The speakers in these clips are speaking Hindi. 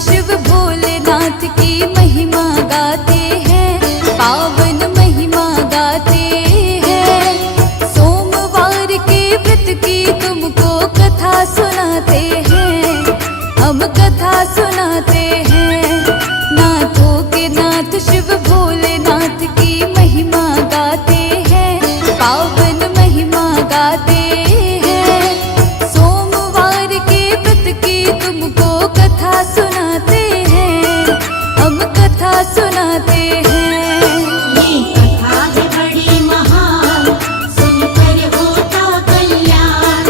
शिव भोलेनाथ की महिमा गाते हैं, पावन महिमा गाते हैं। सोमवार के व्रत की तुमको कथा सुनाते हैं, हम कथा सुनाते हैं। नाथों के नाथ शिव भोलेनाथ की महिमा गाते हैं, पावन महिमा गाते हैं। सोमवार के व्रत की तुमको कथा सुनाते हैं, हम कथा सुनाते हैं। ये कथा है बड़ी महान, सुनकर होता कल्याण।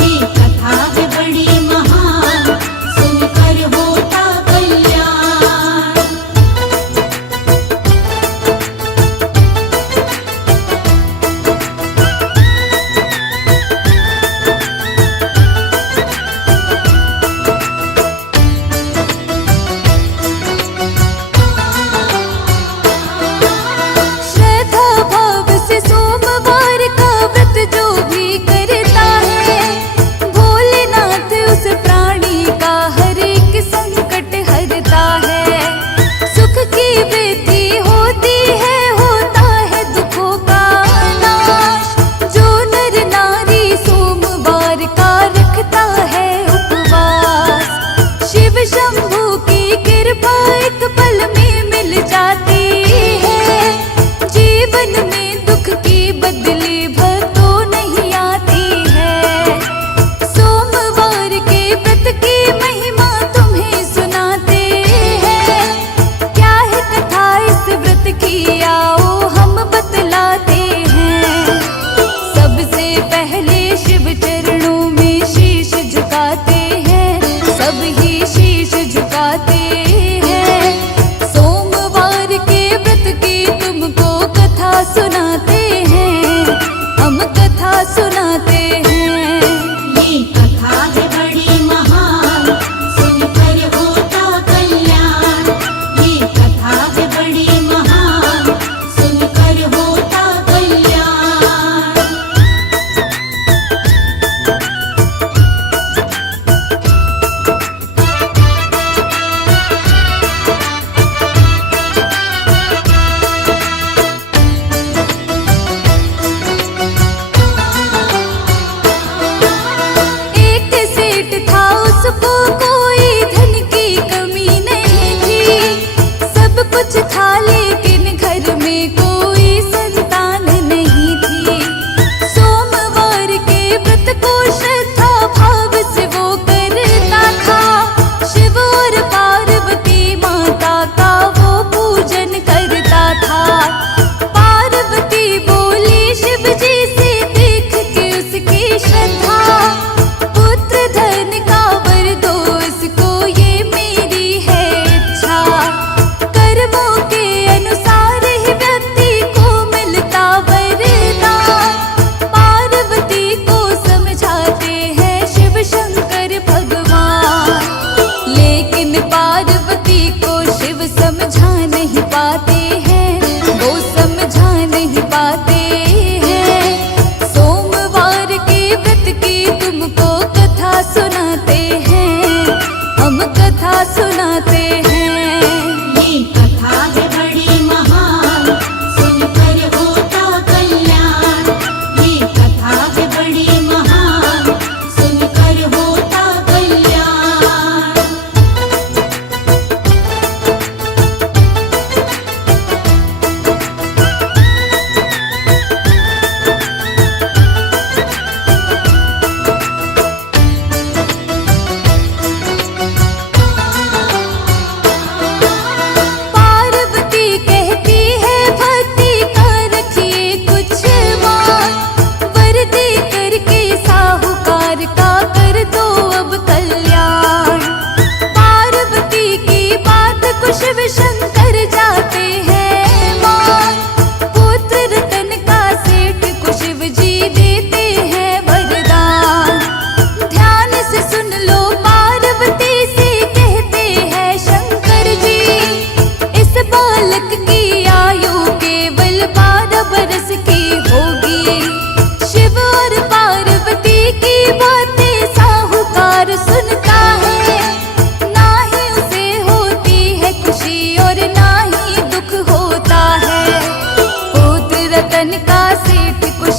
ये कथा है बड़ी महान, सुनकर होता कल्याण।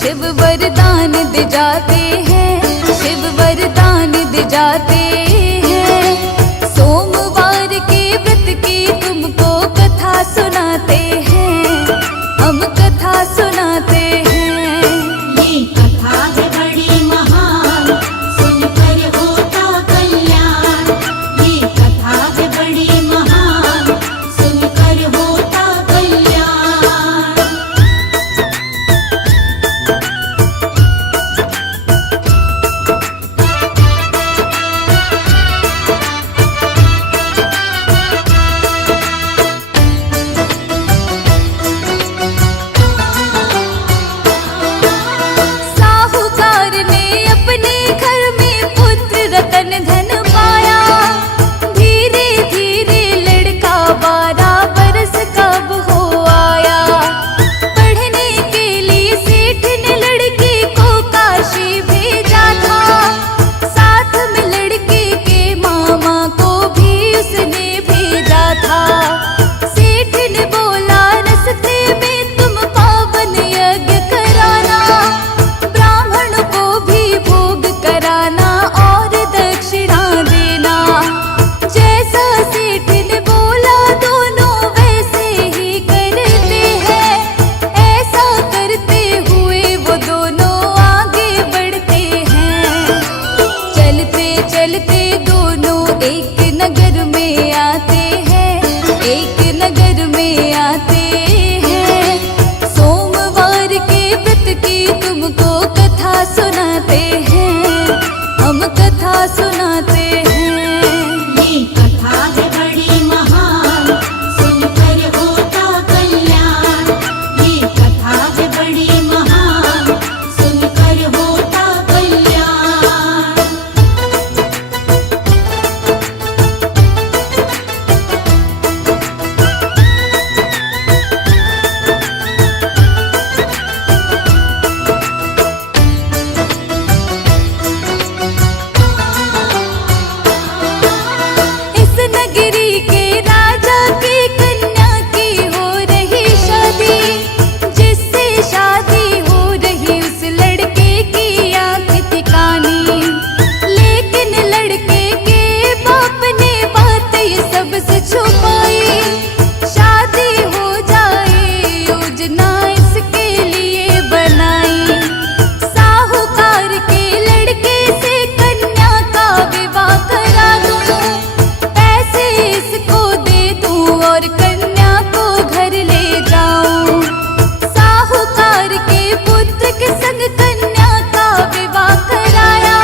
शिव वरदान दे जाते हैं, शिव वरदान दे जाते हैं। सोमवार के व्रत की तुमको कथा सुनाते हैं, हम कथा सुनाते हैं। ये कथा है बड़ी महान, सुनकर होता कल्याण। ये कथा है बड़ी महान, सुनकर होता कल्याण। साहूकार ने अपने घर में पुत्र रतन धन पाया। धीरे धीरे लड़का 12 बरस कब हो आया। पढ़ने के लिए सेठ ने लड़के को काशी भेजा था। साथ में लड़के के मामा को भी उसने भेजा था। सेठ ने बोला रस्ते में तुम पावन यज्ञ कराना, ब्राह्मण को भी भोग कराना और दक्षिणा देना। जैसा सेठ ने बोला दोनों वैसे ही करते हैं। ऐसा करते हुए वो दोनों आगे बढ़ते हैं। चलते चलते दोनों एक नगर में आते हैं, एक नगर में आते हैं। सोमवार के व्रत की तुमको कथा सुनाते हैं, हम कथा सुनाते हैं। ये कथा है बड़ी महान, सुनकर होता कल्याण। ये कथा है बड़ी महान, सुनकर होता कल्याण। इस नगरी के राजा की कन्या की हो रही शादी। जिससे शादी हो रही उस लड़के की आंख थी कानी। लेकिन लड़के के बाप ने बात ये सबसे छुपाई। शादी हो जाए योजना इसके लिए बनाई। साहूकार के लड़के से कन्या का विवाह करा दूं। पैसे इसको दे दूं और कन्या को घर ले जाऊं। साहूकार के पुत्र के संग कन्या का विवाह कराया।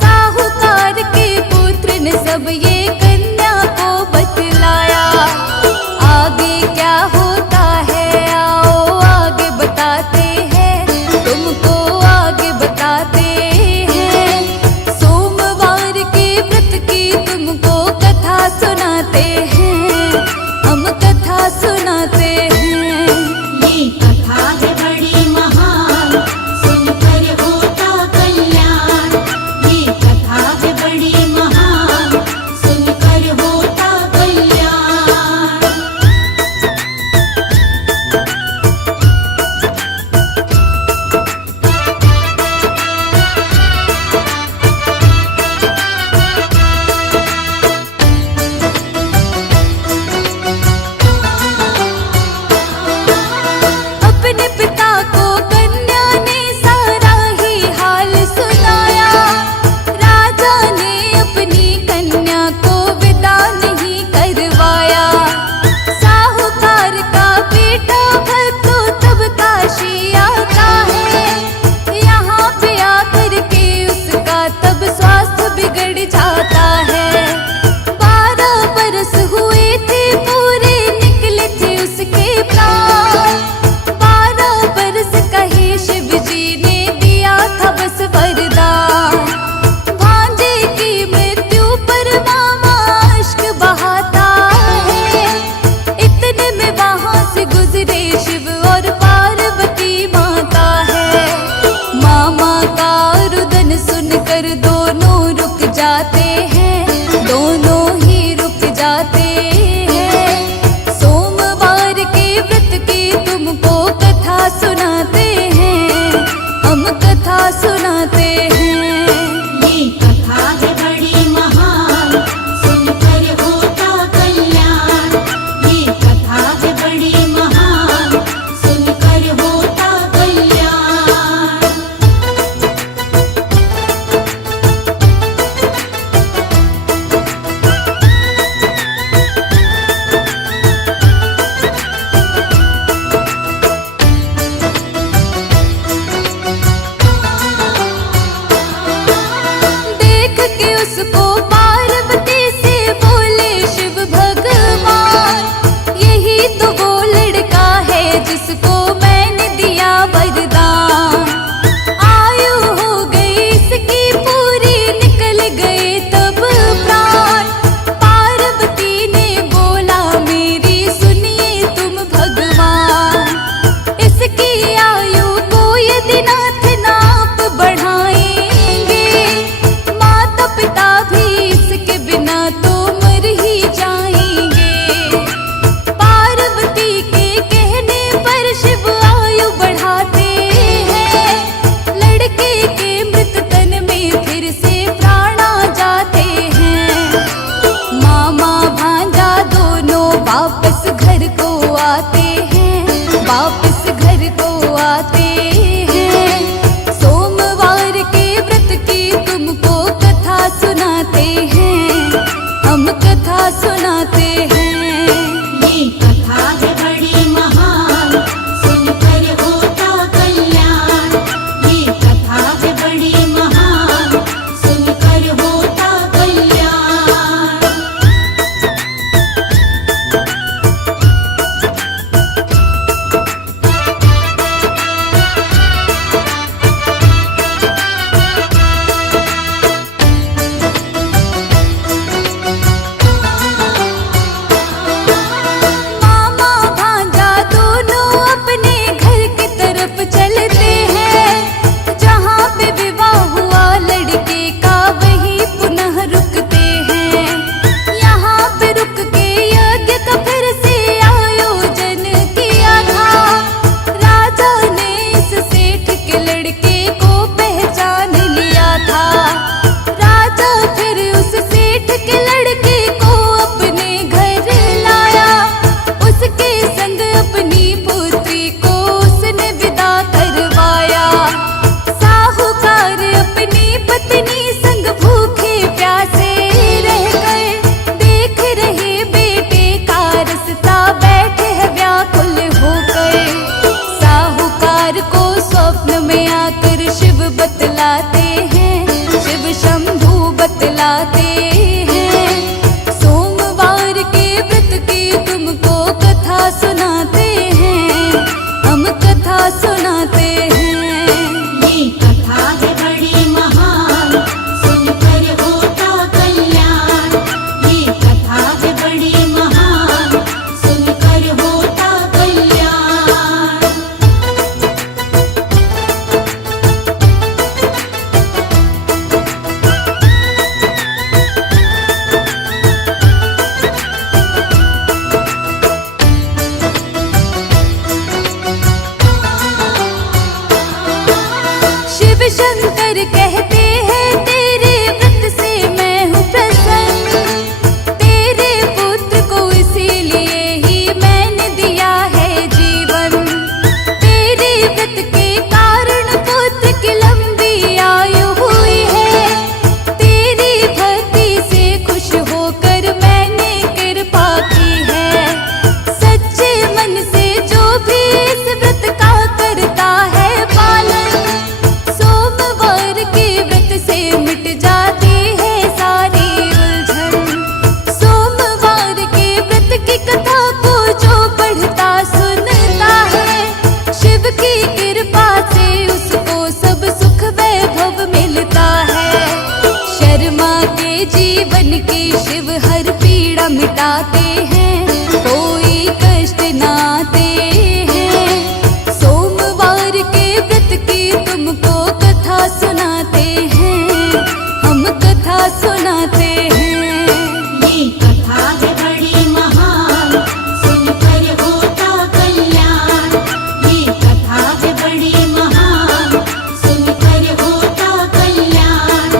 साहूकार के पुत्र ने सब ये कन्या को बतलाया। आगे क्या होता है आओ आगे बताते हैं, तुमको आगे बताते हैं। सोमवार के व्रत की तुमको कथा सुनाते हैं, हम कथा सुनाते हैं। ये कथा है बड़ी महान, सुनकर होता कल्याण। ये कथा है बड़ी महान, सुनकर होता कल्याण। अपने पिता को कन्या ने सारा ही हाल सुनाया। राजा ने अपनी कन्या को विदा नहीं करवाया। साहूकार का बेटा भक्त तब काशी आता है। यहाँ पे आकर के उसका तब स्वास्थ्य बिगड़ जाता है। 12 बरस हुए थे पूरे, निकले थे उसके प्राण। 12 बरस कहे शिव जी ने दिया था बस वरदान। भांजे की मृत्यु पर मामा अश्क बहाता है। इतने में वहां से गुजरे शिव और पार्वती माता है। मामा का रुदन सुनकर दोनों रुक जाते हैं, दोनों ही रुक जाते हैं। सोमवार के व्रत की तुमको कथा सुनाते हैं, शंकर कहते हैं तेरे व्रत से मैं हूँ प्रसन्न, तेरे पुत्र को इसीलिए ही मैंने दिया है जीवन। तेरे व्रत के कारण पुत्र की लंबी आयु हुई है, तेरी भक्ति से खुश होकर मैंने कृपा की है। सच्चे मन से जो भी इस व्रत का करता है पालन, सोमवार के व्रत से मिट जाती है सारी उलझन। सोमवार के व्रत की कथा को जो पढ़ता सुनता है, शिव की कृपा से उसको सब सुख वैभव मिलता है। शर्मा के जीवन की शिव हर पीड़ा मिटाते हैं, कोई कष्ट नाते हैं। सोमवार के व्रत की तुमको कथा सुनाते हैं, हम कथा सुनाते हैं। ये कथा है बड़ी महान, सुनकर होता कल्याण। ये कथा है बड़ी महान, सुनकर होता कल्याण।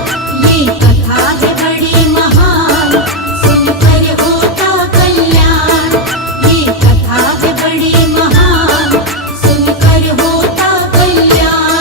ये कथा है बड़ी महान, सुनकर होता कल्याण। ये कथा है बड़ी महान, सुनकर होता कल्याण।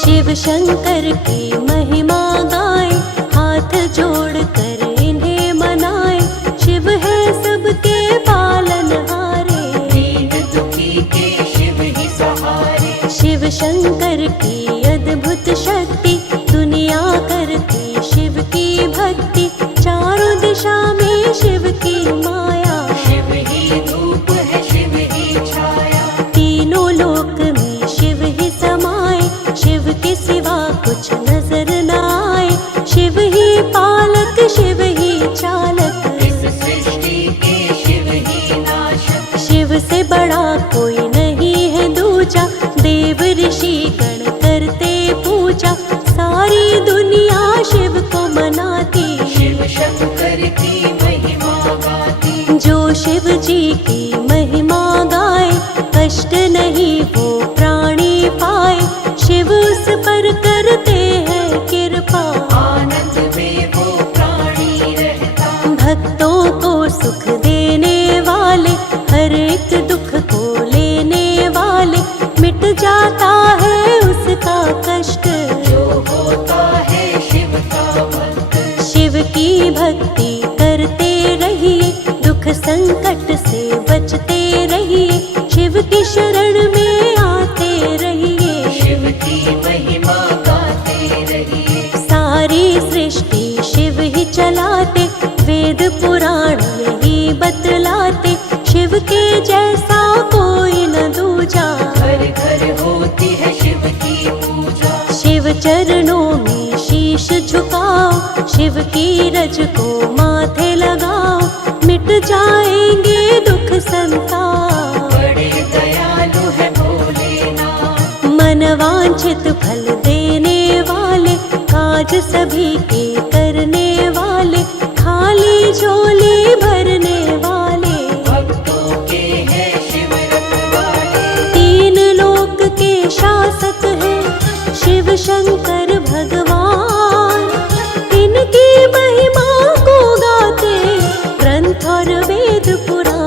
शिव शंकर की महिमा गाए, हाथ जोड़कर इन्हें मनाए। शिव है सबके पालनहारे, दीन दुखी के शिव ही सहारे। शिव शंकर की अद्भुत शक्ति, दुनिया करती शिव की भक्ति। चारों दिशा में शिव की माया, शिव ही धूप है शिव ही छाया। तीनों लोक में शिव ही समाए। शिव के सिवा कुछ नजर न आए, शिव ही पालक शिव ही चालक। इस सृष्टि के शिव ही नाशक। शिव से बड़ा कोई नहीं है दूजा, देव ऋषि गण करते पूजा। सारी दुनिया शिव को मनाती, शिव शंकर की महिमा गाती। जो शिव जी की महिमा गाए, कष्ट नहीं वो प्राणी पाए। शिव उस पर करते हैं कृपा, आनंद में वो प्राणी रहता। भक्तों को सुख देने वाले, हर एक दुख को लेने वाले। मिट जाता है उसका कष्ट, जो होता है शिव का भक्त। शिव की भक्ति करते रहिए, दुख संकट से बचते रहिए। शिव की शरण में आते रहिए, शिव की महिमा गाते रहिए। सारी सृष्टि शिव ही चलाते, वेद पुराण यही बतलाते। शिव के जैसा कोई न दूजा, घर घर होती है शिव की पूजा। शिव चरणों में शीश झुकाओ, शिव की रज को माथे लगाओ। मिट जाएंगे दुख संताप, बड़े दयालु है भोलेनाथ। मनवांछित फल देने वाले, काज सभी के करने वाले। खाली झोली भरने वाले, भक्तों के हैं शिव रखवाले। तीन लोक के शासक हैं शिव शंकर भगवान। इनकी महिमा को गाते ग्रंथ और वेद पुराण।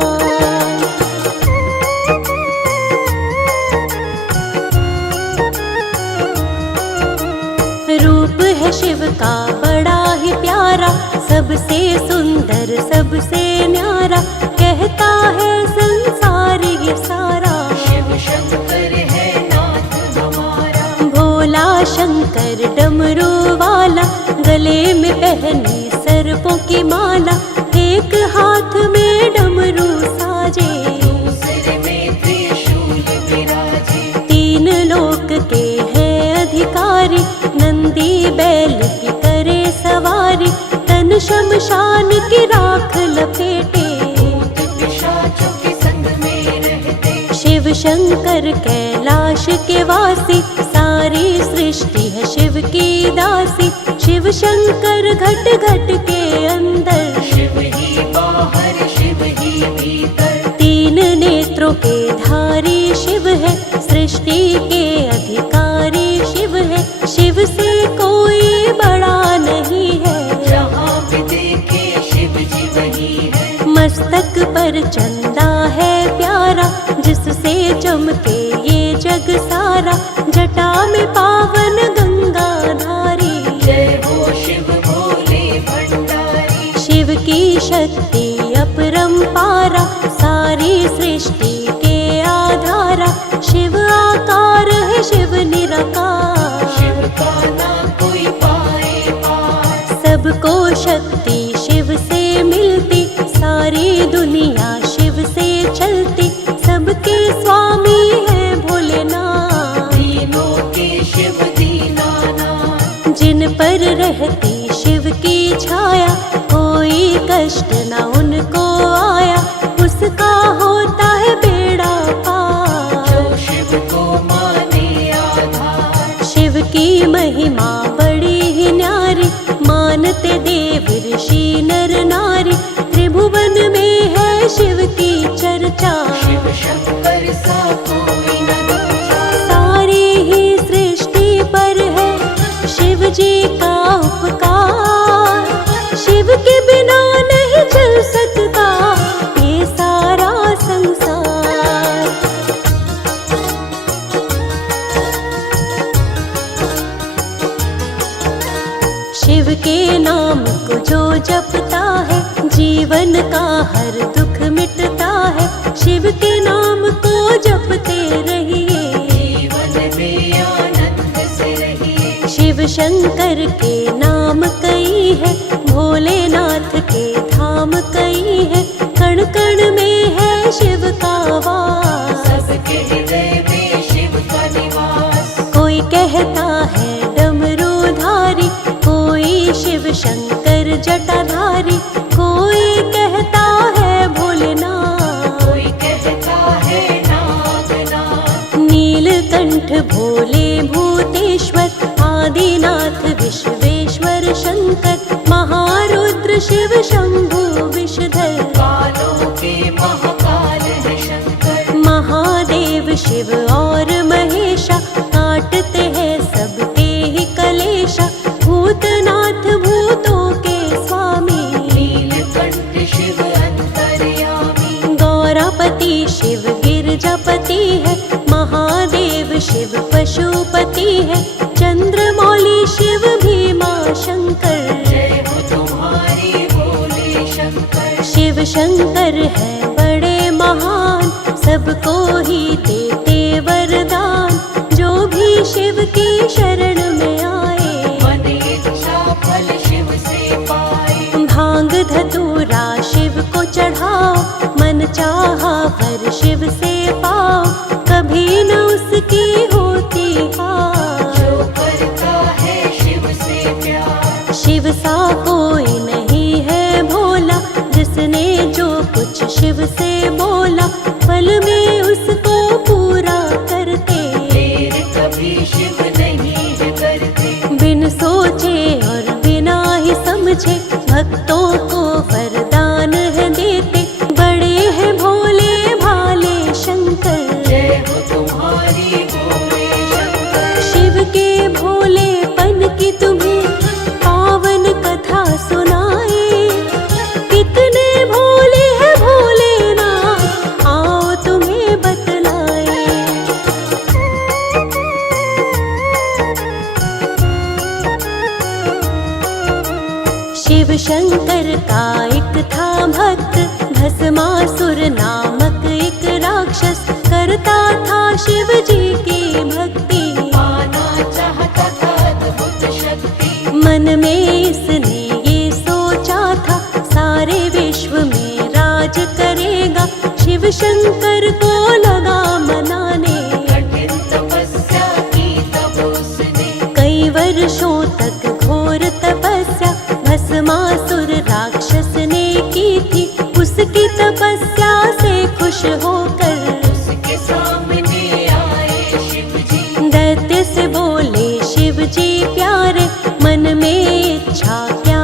रूप है शिव का बड़ा ही प्यारा, सबसे सुंदर सबसे न्यारा। कहता है संसार ये सारा, शिव शंकर है नाथ हमारा। भोला शंकर डमरू वाला, गले में पहनी सर्पों की माला। एक हाथ में डमरू साजे, दूसरे में त्रिशूल विराजे। तीन लोक के हैं अधिकारी, नंदी बैल की करे सवारी। तन शमशान की राख लपेटे, भूत पिशाचों के संग में रहते। शिव शंकर कैलाश के वासी, सारी सृष्टि है शिव की दासी। शिव शंकर घट घट के अंदर, शिव ही बाहर शिव ही भीतर। तीन नेत्रों के धारी शिव है, सृष्टि के अधिकारी शिव है। शिव से कोई बड़ा नहीं है, जहाँ भी देखे शिव जी वही है। मस्तक पर चंदा है प्यारा, जिससे चमके ये जग सारा। जटा में पावन गंगा धारी, जय हो शिव भोले भंडारी। शिव की शक्ति अपरंपारा, सारी सृष्टि के आधारा। शिव आकार है शिव निराकार, शिव का ना कोई पाए पार। सबको शक्ति शिव से मिलती, सारी दुनिया शिव से चलती। सबके स्वामी है भोलेनाथ, दीनों के शिव दीनानाथ। जिन पर रहती शिव की छाया, कोई कष्ट न उनको आया। उसका होता है बेड़ा पार, जो शिव को माने आधार। शिव की महिमा बड़ी ही न्यारी, मानते देव ऋषि नर नारी। त्रिभुवन में है शिव की चर्चा, शिव शंकर सा कोई न दूजा। सारी ही सृष्टि पर है शिव जी का उपकार। शिव के बिना नहीं चल सकता ये सारा संसार। शिव के नाम को जो जपता है, जीवन का हर दुख मिटता है। शिव के नाम को जपते रहिए, जीवन में आनंद से रहिए। शिव शंकर के नाम कई है, भोलेनाथ के धाम कई है। कण कण में है शिव का वास, सबके हृदय में शिव का निवास। कोई कहता है डमरूधारी, कोई शिव शंकर जटाधारी। कोई कहता है भोलेनाथ, कोई कहता है नागनाथ। नीलकंठ भोले भूतेश्वर, आदिनाथ विश्वेश्वर शंकर। महारुद्र शिव शंभु विषधर, कालों के महाकाल है शंकर। महादेव शिव और महेशा, काटते हैं सबके ही कलेशा। भूतनाथ भूतों के स्वामी, नीलकंठ शिव अंतर्यामी। गौरापति शिव गिरजापति है, महादेव शिव पशुपति है। चंद्रमौली शिव भीमा शंकर, जय हो तुम्हारी भोले शंकर। शिव शंकर है बड़े महान, सबको ही देते वरदान। जो भी शिव की शरण में आए, मन इच्छा फल शिव से पाए। भांग धतूरा शिव को चढ़ाओ, मन चाहा वर शिव से पाओ। कभी न उसकी होती हार, जो करता है शिव से प्यार। शिव सा कोई नहीं है भोला, जिसने जो कुछ शिव से बोला, पल में उसको पूरा करते। देर कभी शिव नहीं है करते। बिन सोचे और बिना ही समझे, भक्तों को वरदान है देते। बड़े हैं भोले भाले शंकर, जय हो तुम्हारी भोले शंकर। शिव के भोलेपन की तुम्हें पावन कथा सुनाए। कितने भोले हैं भोलेनाथ, आओ तुम्हें बतलाए। शिव शंकर का एक था भक्त, भस्मासुर नामक एक राक्षस। करता था शिव जी की भक्ति, पाना चाहता था अद्भुत शक्ति। मन में इसने ये सोचा था, सारे विश्व में राज करेगा। शिव शंकर को लगा मनाने, कठिन तपस्या की तब उसने। कई वर्षों तक घोर तपस्या भस्मासुर राक्षस ने की थी। उसकी तपस्या से खुश होकर उसके सामने आए शिव जी। दैत्य से बोले शिव जी प्यारे, मन में इच्छा क्या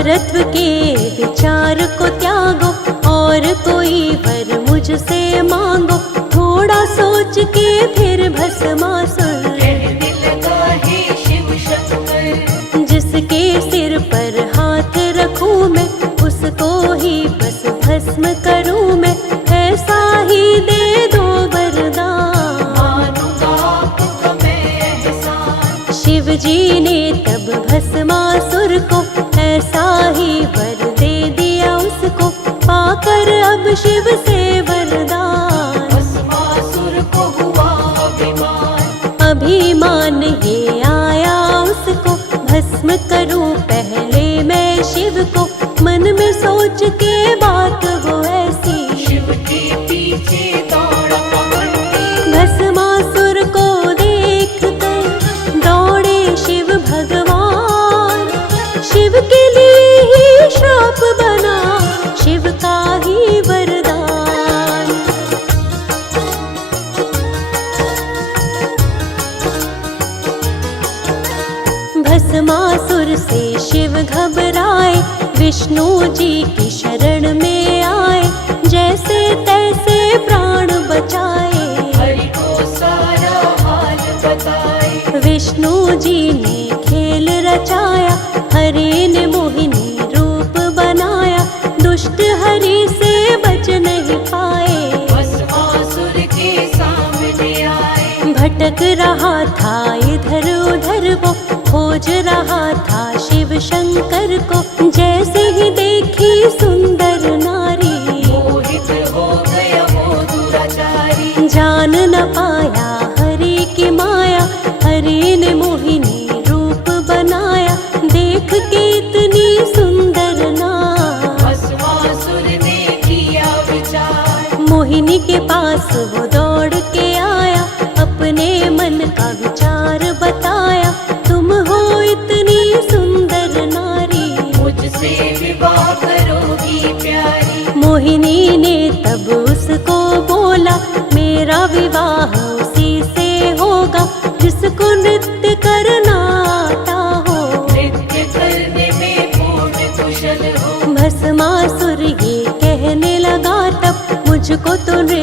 अमरत्व के विचार को त्यागो और कोई वर मुझसे मांगो। थोड़ा सोच के फिर भस्मासुर कहने लगा हे शिव शंकर, जिसके सिर पर हाथ रखूं मैं, उसको ही बस भस्म करूं मैं। ऐसा ही दे दो वरदान, मानूंगा आपका मैं एहसान। शिव जी ने तब भस्मासुर को ऐसा ही वर दे दिया उसको, पाकर अब शिव से वरदान। भस्मासुर को हुआ अभिमान, अभिमान ये आया उसको, भस्म करूं पहले मैं शिव को। मन में सोच के बात वो ऐसी, शिव के पीछे दौड़ा पवंती। भस्मासुर को देख कर दौड़े शिव भगवान। शिव के लिए ही श्राप बना, शिव का ही वरदान। भस्मासुर से शिव घबराए, विष्णु जी की शरण में आए। जैसे तैसे प्राण बचाए, हरि को सारा हाल बताए। विष्णु जी ने खेल रचाया, हरि ने मोहिनी रूप बनाया। दुष्ट हरि से बच नहीं पाए, भस्मासुर के सामने आए। भटक रहा था इधर उधर वो, खोज रहा था शिव शंकर को। जैसे ही देखी सुंदर नारी, मोहित हो गया वो दुराचारी। जान न पाया हरि की माया, हरि ने मोहिनी रूप बनाया। देख के इतनी सुंदर नार, भस्मासुर ने किया विचार। मोहिनी के पास वो दौड़ के आया, अपने मन का विचार बताया। तुम हो इतनी सुंदर नारी, मुझसे विवाह करोगी प्यारी। मोहिनी ने तब उसको बोला, मेरा विवाह उसी से होगा जिसको नृत्य करना आता हो। नृत्य करने में पूर्ण कुशल हो। भस्मासुर ये कहने लगा तब, मुझको तो नृत्य